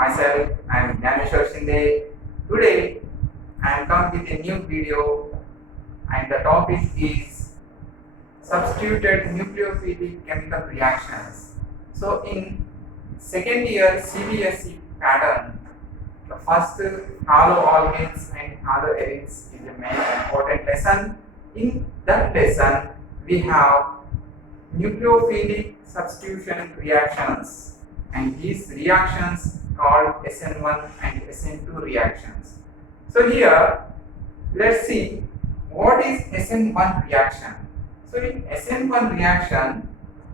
myself. I am Gnaneshwar Shinde. Today I am come with a new video, and the topic is substituted nucleophilic chemical reactions. So in second year CBSE pattern, the first haloalkanes and haloarenes is a main important lesson. In that lesson, we have nucleophilic substitution reactions, and these reactions called SN1 and SN2 reactions. So here, let's see what is SN1 reaction. So in SN1 reaction,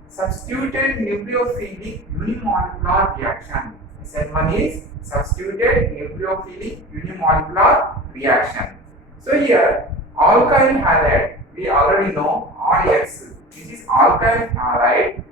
substituted nucleophilic unimolecular reaction. SN1 is substituted nucleophilic unimolecular reaction. So here, alkyl halide, we already know RX, which is alkyl halide.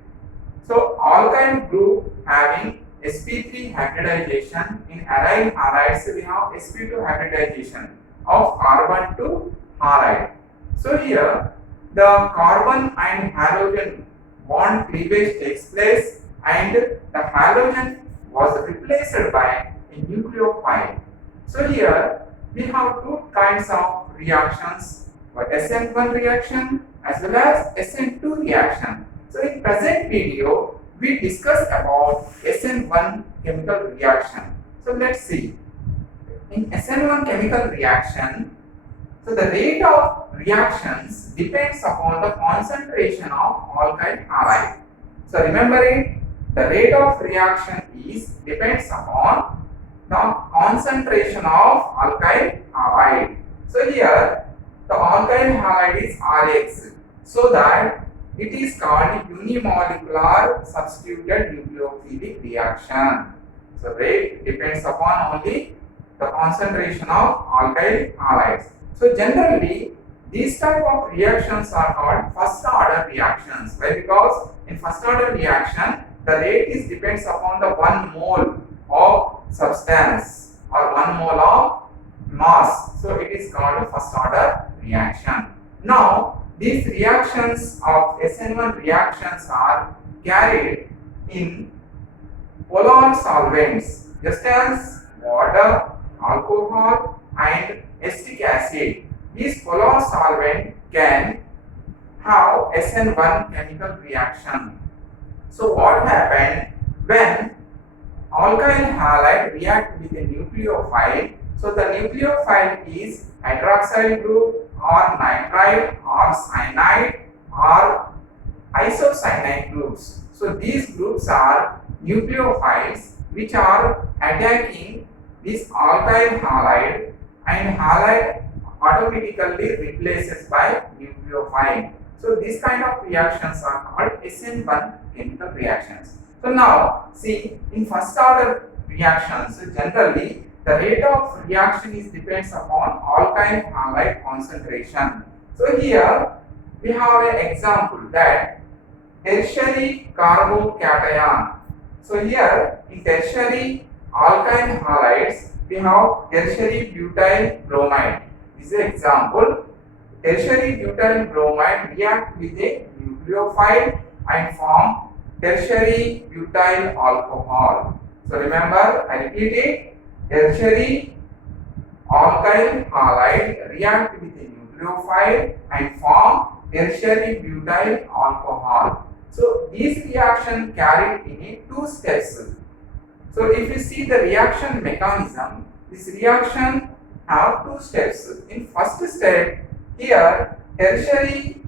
So alkyl group having sp3 hybridization. In aryl halides we have sp2 hybridization of carbon to halide. So here the carbon and halogen bond cleavage takes place, and the halogen was replaced by a nucleophile. So here we have two kinds of reactions, SN1 reaction as well as SN2 reaction. So in present video, we discuss about SN1 chemical reaction. So let's see. In SN1 chemical reaction, so the rate of reactions depends upon the concentration of alkyl halide. So remember it, the rate of reaction depends upon the concentration of alkyl halide. So here the alkyl halide is Rx, so that it is called unimolecular substituted nucleophilic reaction. So rate depends upon only the concentration of alkyl halides. So generally these type of reactions are called first order reactions. Why? Because in first order reaction the rate depends upon the 1 mole of substance or 1 mole of mass. So it is called a first order reaction. Now these reactions of SN1 reactions are carried in polar solvents, just as water, alcohol and acetic acid. These polar solvent can have SN1 chemical reaction. So what happened when alkyl halide react with a nucleophile? So the nucleophile is hydroxyl group or nitride or cyanide or isocyanide groups. So these groups are nucleophiles which are attacking this alkyl halide, and halide automatically replaces by nucleophile. So these kind of reactions are called SN1 chemical reactions. So now see, in first order reactions generally the rate of reaction depends upon alkyl halide concentration. So here we have an example, that tertiary carbocation. So here in tertiary alkyl halides we have tertiary butyl bromide. This is an example. Tertiary butyl bromide react with a nucleophile and form tertiary butyl alcohol. So remember, I repeat it. Tertiary alkyl halide react with a nucleophile and form tertiary butyl alcohol. So these reactions carried in a 2 steps. So if you see the reaction mechanism, this reaction have 2 steps. In first step, here tertiary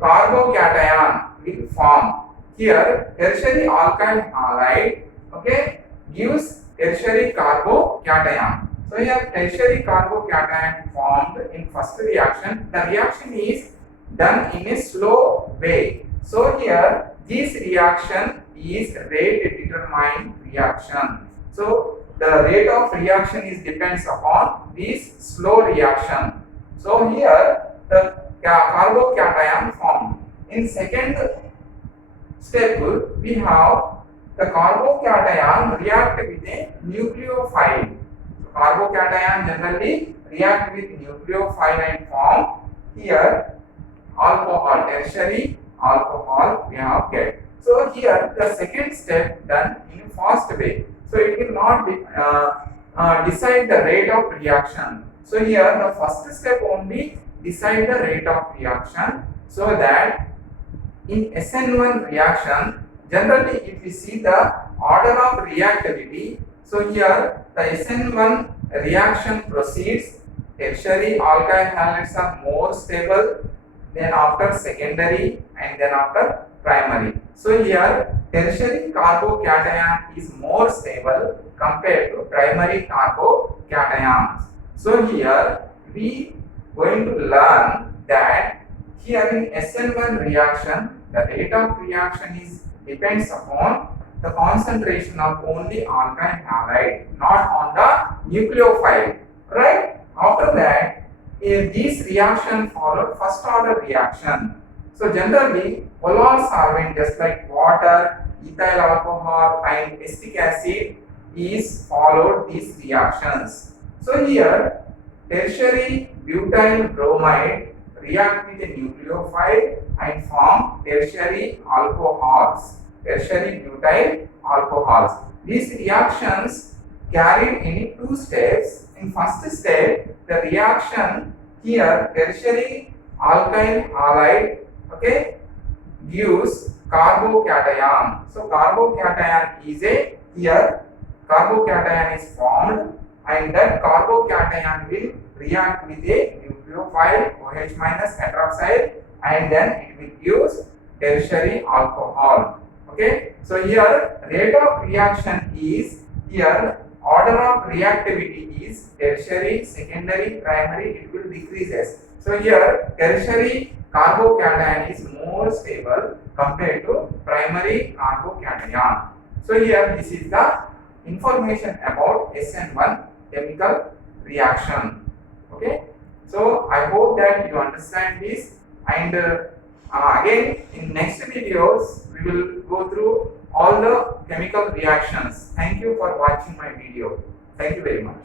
carbocation will form. Here tertiary alkyl halide, okay, gives tertiary carbocation. So here tertiary carbocation formed in first reaction. The reaction is done in a slow way. So here this reaction is rate determined reaction. So the rate of reaction depends upon this slow reaction. So here the carbocation formed. In second step we have the carbocation react with a nucleophile. So carbocation generally react with nucleophile and form here alcohol, tertiary alcohol we have get. So here the second step done in a fast way. So it will not be, decide the rate of reaction. So here the first step only decide the rate of reaction, so that in SN1 reaction, generally if we see the order of reactivity, so here the SN1 reaction proceeds, tertiary alkyl halides are more stable, then after secondary and then after primary. So here tertiary carbocation is more stable compared to primary carbocations. So here we going to learn that here in SN1 reaction, the rate of reaction is depends upon the concentration of only alkyl halide, not on the nucleophile, right? After that, these reaction follow first order reaction. So generally, polar solvent just like water, ethyl alcohol and acetic acid is followed these reactions. So here, tertiary butyl bromide react with a nucleophile and form tertiary alcohols, tertiary butyl alcohols. These reactions carried in two steps. In first step, the reaction here tertiary alkyl halide, okay, gives carbocation. So carbocation is a, here carbocation is formed and that carbocation will react with a nucleophile OH minus hydroxide and then it will use tertiary alcohol. Okay, so here rate of reaction is, here order of reactivity is tertiary, secondary, primary, it will decreases. So here tertiary carbocation is more stable compared to primary carbocation. So here this is the information about SN1 chemical reaction. Okay, so I hope that you understand this, and again in next videos we will go through all the chemical reactions. Thank you for watching my video. Thank you very much.